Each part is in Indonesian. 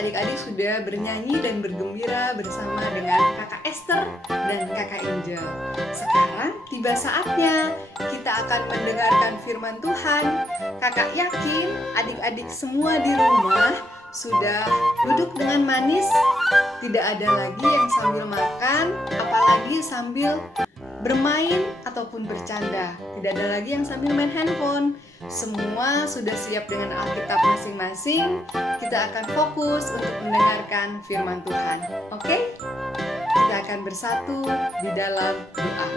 adik-adik sudah bernyanyi dan bergembira bersama dengan kakak Esther dan kakak Angel. Sekarang tiba saatnya kita akan mendengarkan firman Tuhan. Kakak yakin adik-adik semua di rumah sudah duduk dengan manis, tidak ada lagi yang sambil makan, apalagi sambil bermain ataupun bercanda. Tidak ada lagi yang sambil main handphone. Semua sudah siap dengan Alkitab masing-masing. Kita akan fokus untuk mendengarkan firman Tuhan. Oke? Kita akan bersatu di dalam doa.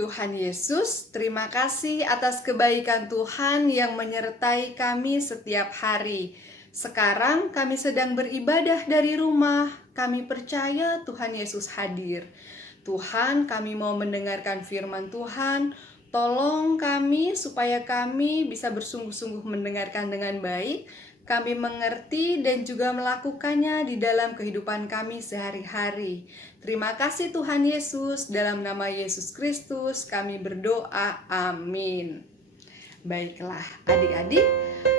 Tuhan Yesus, terima kasih atas kebaikan Tuhan yang menyertai kami setiap hari. Sekarang kami sedang beribadah dari rumah. Kami percaya Tuhan Yesus hadir. Tuhan, kami mau mendengarkan firman Tuhan. Tolong kami supaya kami bisa bersungguh-sungguh mendengarkan dengan baik. Kami mengerti dan juga melakukannya di dalam kehidupan kami sehari-hari. Terima kasih Tuhan Yesus. Dalam nama Yesus Kristus kami berdoa. Amin. Baiklah adik-adik,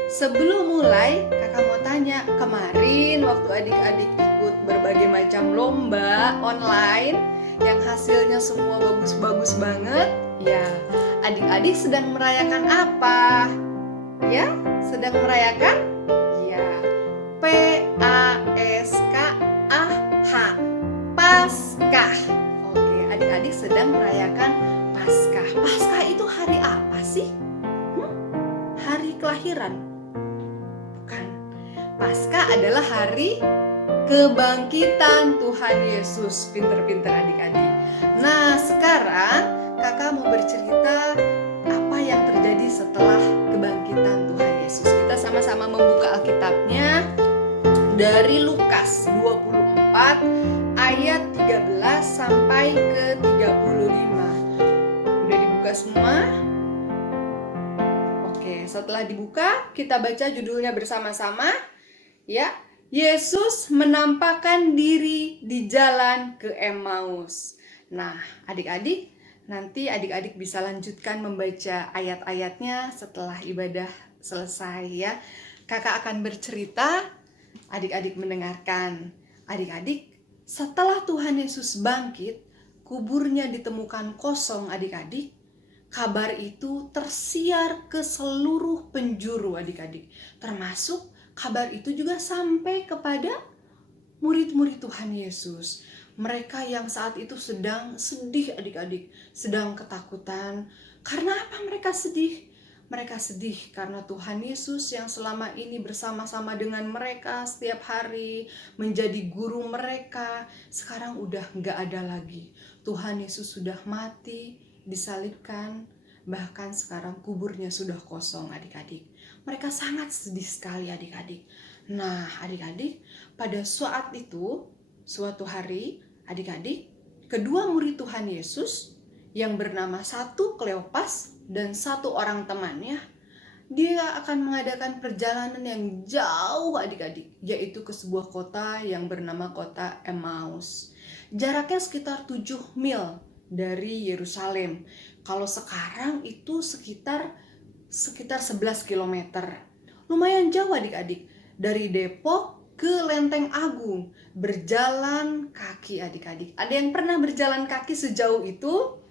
sebelum mulai kakak mau tanya, kemarin waktu adik-adik ikut berbagai macam lomba online yang hasilnya semua bagus-bagus banget, ya, adik-adik sedang merayakan apa? Ya, sedang merayakan? Ya, P-A-S-K-A-H, Paskah. Oke, adik-adik sedang merayakan Paskah. Paskah itu hari apa sih? Hari kelahiran? Bukan. Paskah adalah hari kebangkitan Tuhan Yesus. Pinter-pinter adik-adik. Nah, sekarang kakak mau bercerita apa yang terjadi setelah kebangkitan Tuhan Yesus. Kita sama-sama membuka Alkitabnya dari Lukas 24 ayat 13 sampai ke 35. Udah dibuka semua? Oke, setelah dibuka, kita baca judulnya bersama-sama. Ya, Yesus menampakkan diri di jalan ke Emmaus. Nah, adik-adik, nanti adik-adik bisa lanjutkan membaca ayat-ayatnya setelah ibadah selesai ya. Kakak akan bercerita, adik-adik mendengarkan. Adik-adik, setelah Tuhan Yesus bangkit, kuburnya ditemukan kosong adik-adik. Kabar itu tersiar ke seluruh penjuru adik-adik. Termasuk kabar itu juga sampai kepada murid-murid Tuhan Yesus. Mereka yang saat itu sedang sedih adik-adik, sedang ketakutan. Karena apa mereka sedih? Mereka sedih karena Tuhan Yesus yang selama ini bersama-sama dengan mereka setiap hari, menjadi guru mereka, sekarang udah gak ada lagi. Tuhan Yesus sudah mati, disalibkan, bahkan sekarang kuburnya sudah kosong adik-adik. Mereka sangat sedih sekali adik-adik. Nah adik-adik, pada saat itu, suatu hari adik-adik, kedua murid Tuhan Yesus yang bernama satu Kleopas dan satu orang temannya, dia akan mengadakan perjalanan yang jauh adik-adik, yaitu ke sebuah kota yang bernama kota Emmaus. Jaraknya sekitar 7 mil dari Yerusalem. Kalau sekarang itu sekitar 11 km. Lumayan jauh adik-adik. Dari Depok ke Lenteng Agung. Berjalan kaki adik-adik. Ada yang pernah berjalan kaki sejauh itu?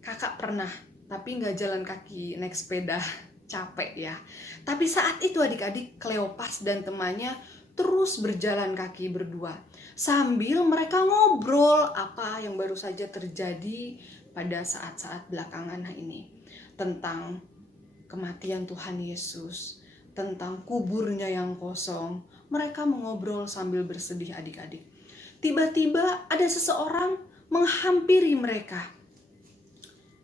Kakak pernah, tapi nggak jalan kaki, naik sepeda. Capek ya. Tapi saat itu adik-adik, Kleopas dan temannya terus berjalan kaki berdua. Sambil mereka ngobrol apa yang baru saja terjadi pada saat-saat belakangan ini. Tentang kematian Tuhan Yesus, tentang kuburnya yang kosong. Mereka mengobrol sambil bersedih adik-adik. Tiba-tiba ada seseorang menghampiri mereka.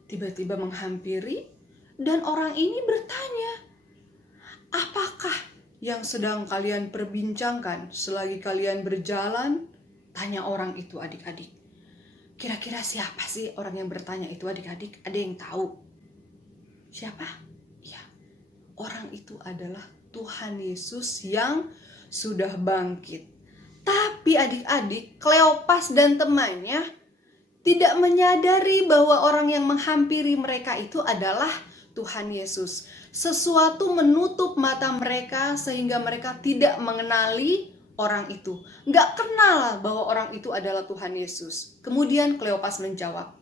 Tiba-tiba menghampiri dan orang ini bertanya, "Apakah yang sedang kalian perbincangkan selagi kalian berjalan?" Tanya orang itu adik-adik. Kira-kira siapa sih orang yang bertanya itu adik-adik? Ada yang tahu? Siapa? Ya, orang itu adalah Tuhan Yesus yang sudah bangkit. Tapi adik-adik, Kleopas dan temannya tidak menyadari bahwa orang yang menghampiri mereka itu adalah Tuhan Yesus. Sesuatu menutup mata mereka sehingga mereka tidak mengenali orang itu. Nggak kenal bahwa orang itu adalah Tuhan Yesus. Kemudian Kleopas menjawab,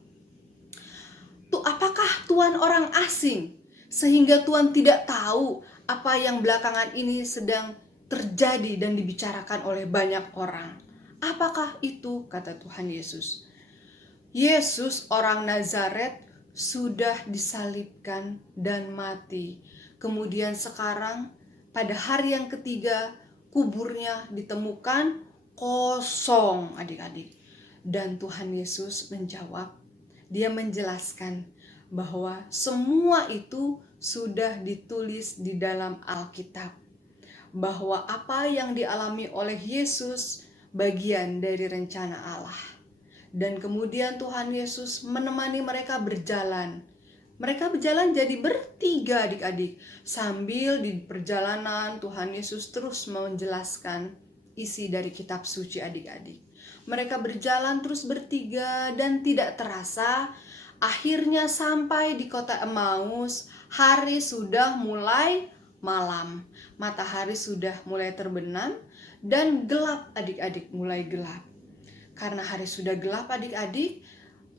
apakah Tuhan orang asing sehingga Tuhan tidak tahu apa yang belakangan ini sedang terjadi dan dibicarakan oleh banyak orang? Apakah itu? Kata Tuhan Yesus. Yesus orang Nazaret sudah disalibkan dan mati. Kemudian sekarang pada hari yang ketiga kuburnya ditemukan kosong, adik-adik. Dan Tuhan Yesus menjawab, dia menjelaskan bahwa semua itu sudah ditulis di dalam Alkitab. Bahwa apa yang dialami oleh Yesus bagian dari rencana Allah. Dan kemudian Tuhan Yesus menemani mereka berjalan. Mereka berjalan jadi bertiga, adik-adik. Sambil di perjalanan Tuhan Yesus terus menjelaskan isi dari kitab suci, adik-adik. Mereka berjalan terus bertiga dan tidak terasa akhirnya sampai di kota Emmaus. Hari sudah mulai malam. Matahari sudah mulai terbenam dan gelap, adik-adik, mulai gelap. Karena hari sudah gelap, adik-adik,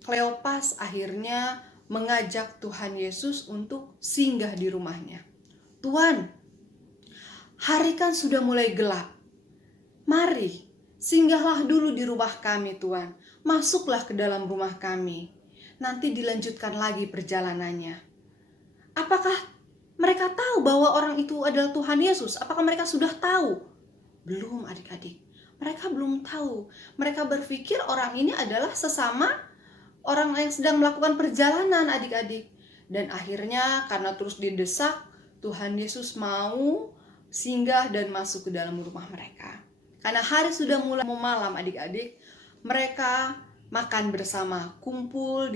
Kleopas akhirnya mengajak Tuhan Yesus untuk singgah di rumahnya. Tuhan, hari kan sudah mulai gelap. Mari, singgahlah dulu di rumah kami, Tuhan. Masuklah ke dalam rumah kami. Nanti dilanjutkan lagi perjalanannya. Apakah mereka tahu bahwa orang itu adalah Tuhan Yesus? Apakah mereka sudah tahu? Belum, adik-adik. Mereka belum tahu. Mereka berpikir orang ini adalah sesama orang yang sedang melakukan perjalanan, adik-adik. Dan akhirnya karena terus didesak, Tuhan Yesus mau singgah dan masuk ke dalam rumah mereka. Karena hari sudah mulai malam, adik-adik, mereka makan bersama, kumpul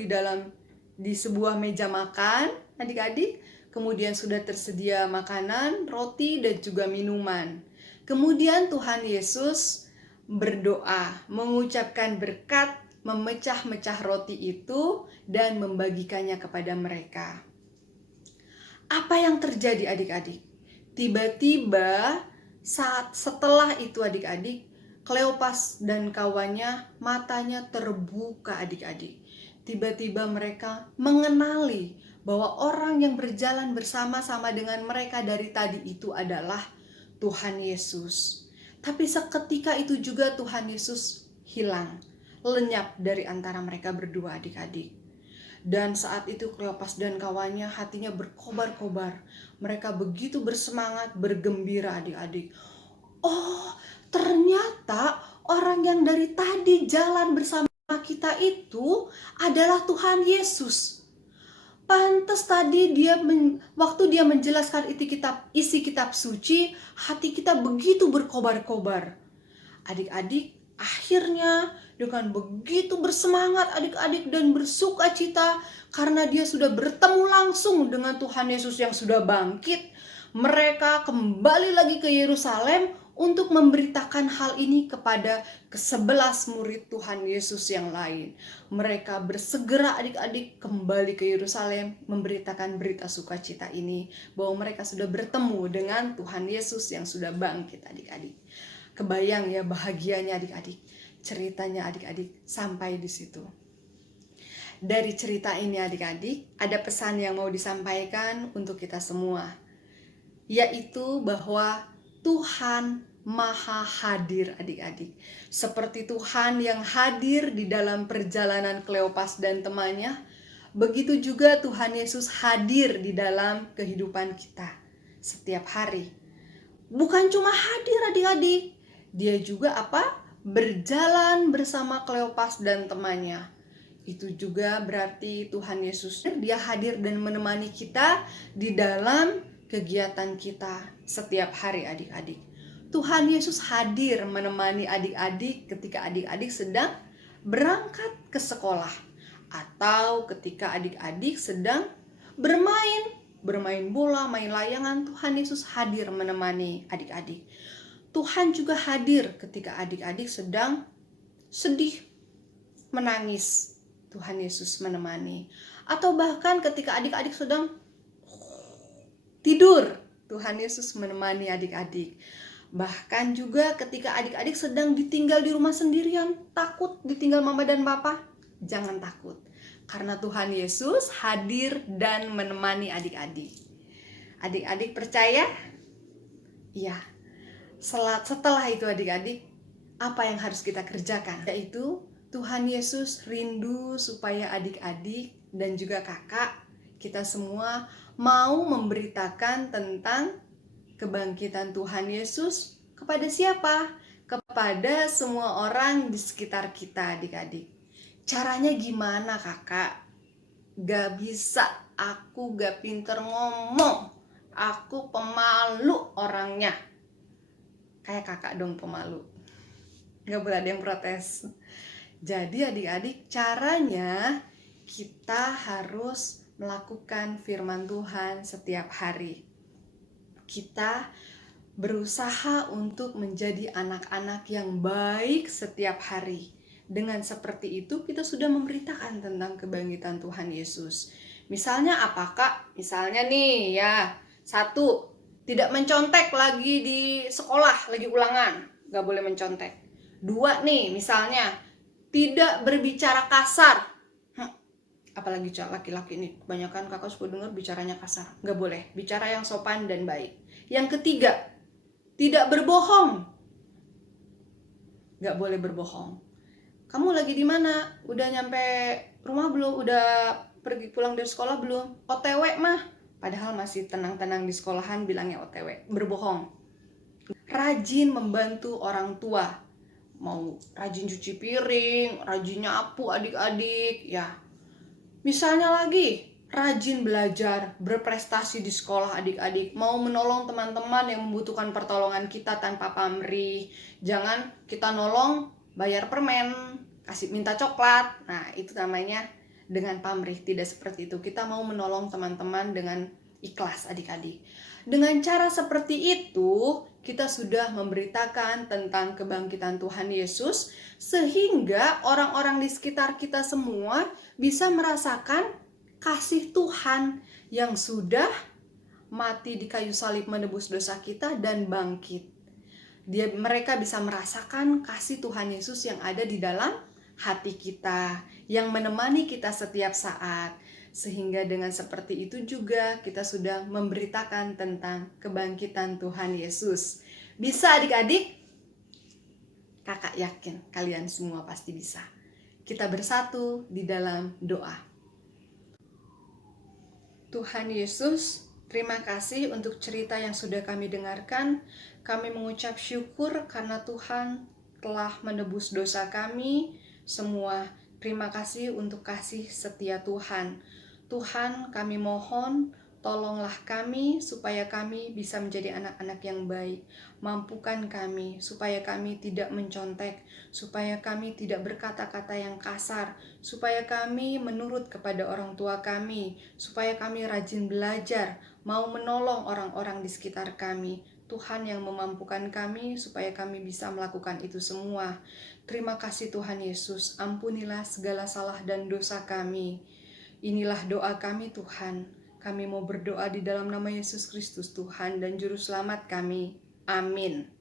di sebuah meja makan, adik-adik. Kemudian sudah tersedia makanan, roti dan juga minuman. Kemudian Tuhan Yesus berdoa, mengucapkan berkat, memecah-mecah roti itu dan membagikannya kepada mereka. Apa yang terjadi, adik-adik? Tiba-tiba setelah itu, adik-adik, Kleopas dan kawannya matanya terbuka, adik-adik. Tiba-tiba mereka mengenali bahwa orang yang berjalan bersama-sama dengan mereka dari tadi itu adalah Tuhan Yesus. Tapi seketika itu juga Tuhan Yesus hilang, lenyap dari antara mereka berdua, adik-adik. Dan saat itu Kleopas dan kawannya hatinya berkobar-kobar. Mereka begitu bersemangat, bergembira, adik-adik. Oh, ternyata orang yang dari tadi jalan bersama kita itu adalah Tuhan Yesus. Pantes tadi waktu dia menjelaskan isi kitab suci, hati kita begitu berkobar-kobar. Adik-adik, akhirnya dengan begitu bersemangat adik-adik dan bersuka cita karena dia sudah bertemu langsung dengan Tuhan Yesus yang sudah bangkit, mereka kembali lagi ke Yerusalem untuk memberitakan hal ini kepada ke-11 murid Tuhan Yesus yang lain. Mereka bersegera, adik-adik, kembali ke Yerusalem memberitakan berita sukacita ini bahwa mereka sudah bertemu dengan Tuhan Yesus yang sudah bangkit, adik-adik. Kebayang ya bahagianya adik-adik. Ceritanya adik-adik sampai di situ. Dari cerita ini adik-adik, ada pesan yang mau disampaikan untuk kita semua, yaitu bahwa Tuhan Maha hadir, adik-adik. Seperti Tuhan yang hadir di dalam perjalanan Kleopas dan temannya, begitu juga Tuhan Yesus hadir di dalam kehidupan kita setiap hari. Bukan cuma hadir, adik-adik, dia juga berjalan bersama Kleopas dan temannya. Itu juga berarti Tuhan Yesus, dia hadir dan menemani kita di dalam kegiatan kita setiap hari, adik-adik. Tuhan Yesus hadir menemani adik-adik ketika adik-adik sedang berangkat ke sekolah, atau ketika adik-adik sedang bermain bola, main layangan. Tuhan Yesus hadir menemani adik-adik. Tuhan juga hadir ketika adik-adik sedang sedih, menangis. Tuhan Yesus menemani. Atau bahkan ketika adik-adik sedang tidur, Tuhan Yesus menemani adik-adik. Bahkan juga ketika adik-adik sedang ditinggal di rumah sendirian, takut ditinggal mama dan papa, jangan takut. Karena Tuhan Yesus hadir dan menemani adik-adik. Adik-adik percaya? Iya. Setelah itu adik-adik, apa yang harus kita kerjakan? Yaitu Tuhan Yesus rindu supaya adik-adik dan juga kakak, kita semua mau memberitakan tentang kebangkitan Tuhan Yesus kepada siapa? Kepada semua orang di sekitar kita, adik-adik. Caranya gimana, kakak? Gak bisa, aku gak pinter ngomong, aku pemalu orangnya. Kayak kakak dong, pemalu. Gak boleh ada yang protes. Jadi adik-adik, caranya kita harus melakukan firman Tuhan setiap hari. Kita berusaha untuk menjadi anak-anak yang baik setiap hari. Dengan seperti itu kita sudah memberitakan tentang kebangkitan Tuhan Yesus. Misalnya apa, Kak? Misalnya nih ya, 1, tidak mencontek lagi di sekolah, lagi ulangan, gak boleh mencontek. 2 nih, misalnya tidak berbicara kasar. Apalagi laki-laki nih, kebanyakan kakak suka dengar bicaranya kasar. Gak boleh, bicara yang sopan dan baik. Yang ketiga, tidak berbohong. Gak boleh berbohong. Kamu lagi di mana? Udah nyampe rumah belum? Udah pergi pulang dari sekolah belum? OTW mah. Padahal masih tenang-tenang di sekolahan bilangnya OTW. Berbohong. Rajin membantu orang tua. Mau rajin cuci piring, rajin nyapu adik-adik, ya. Misalnya lagi, rajin belajar, berprestasi di sekolah adik-adik, mau menolong teman-teman yang membutuhkan pertolongan kita tanpa pamrih. Jangan kita nolong bayar permen, kasih minta coklat. Nah, itu namanya dengan pamrih, tidak seperti itu. Kita mau menolong teman-teman dengan ikhlas adik-adik. Dengan cara seperti itu, kita sudah memberitakan tentang kebangkitan Tuhan Yesus, sehingga orang-orang di sekitar kita semua bisa merasakan kasih Tuhan yang sudah mati di kayu salib menebus dosa kita dan bangkit. Mereka bisa merasakan kasih Tuhan Yesus yang ada di dalam hati kita, yang menemani kita setiap saat. Sehingga dengan seperti itu juga kita sudah memberitakan tentang kebangkitan Tuhan Yesus. Bisa adik-adik? Kakak yakin kalian semua pasti bisa. Kita bersatu di dalam doa. Tuhan Yesus, terima kasih untuk cerita yang sudah kami dengarkan. Kami mengucap syukur karena Tuhan telah menebus dosa kami semua. Terima kasih untuk kasih setia Tuhan. Tuhan, kami mohon, tolonglah kami supaya kami bisa menjadi anak-anak yang baik. Mampukan kami supaya kami tidak mencontek, supaya kami tidak berkata-kata yang kasar, supaya kami menurut kepada orang tua kami, supaya kami rajin belajar, mau menolong orang-orang di sekitar kami. Tuhan yang memampukan kami supaya kami bisa melakukan itu semua. Terima kasih Tuhan Yesus, ampunilah segala salah dan dosa kami. Inilah doa kami Tuhan. Kami mau berdoa di dalam nama Yesus Kristus Tuhan dan Juru Selamat kami. Amin.